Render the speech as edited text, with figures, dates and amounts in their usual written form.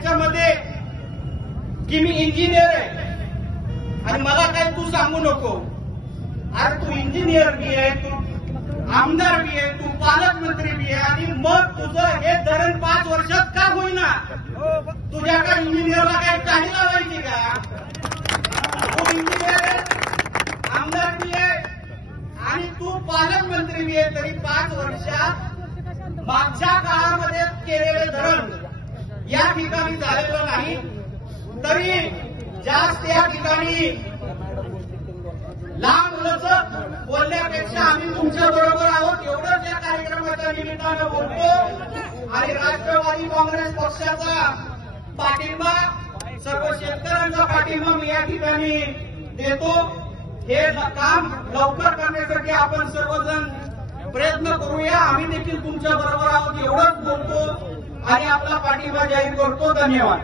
याच्यामध्ये की मी इंजिनियर आहे आणि मला काय तू सांगू नको. अरे तू इंजिनियर बी आहे, तू आमदार बी आहे, तू पालकमंत्री बी आहे आणि मग तुझं हे धरण 5 वर्षात का होईना? तुझ्या का इंजिनियरला काय चाही लावायची का? तू इंजिनियर आहे, आमदार बी आहे आणि तू पालकमंत्री बी आहे, तरी 5 वर्षात मागच्या काळामध्ये केलेले धरण या ठिकाणी झालेलं नाही. तरी जास्त या ठिकाणी लहान मुलाचं बोलण्यापेक्षा आम्ही तुमच्या बरोबर आहोत एवढंच या कार्यक्रमाच्या निमित्तानं बोलतो. आणि राष्ट्रवादी काँग्रेस पक्षाचा पाठिंबा, सर्व शेतकऱ्यांचा पाठिंबा मी या ठिकाणी देतो. हे काम लवकर करण्यासाठी आपण सर्वजण प्रयत्न करूया. आम्ही देखील तुमच्या बरोबर आहोत एवढंच बोलतो आणि आपला पाठिंबा जाहीर करतो. धन्यवाद.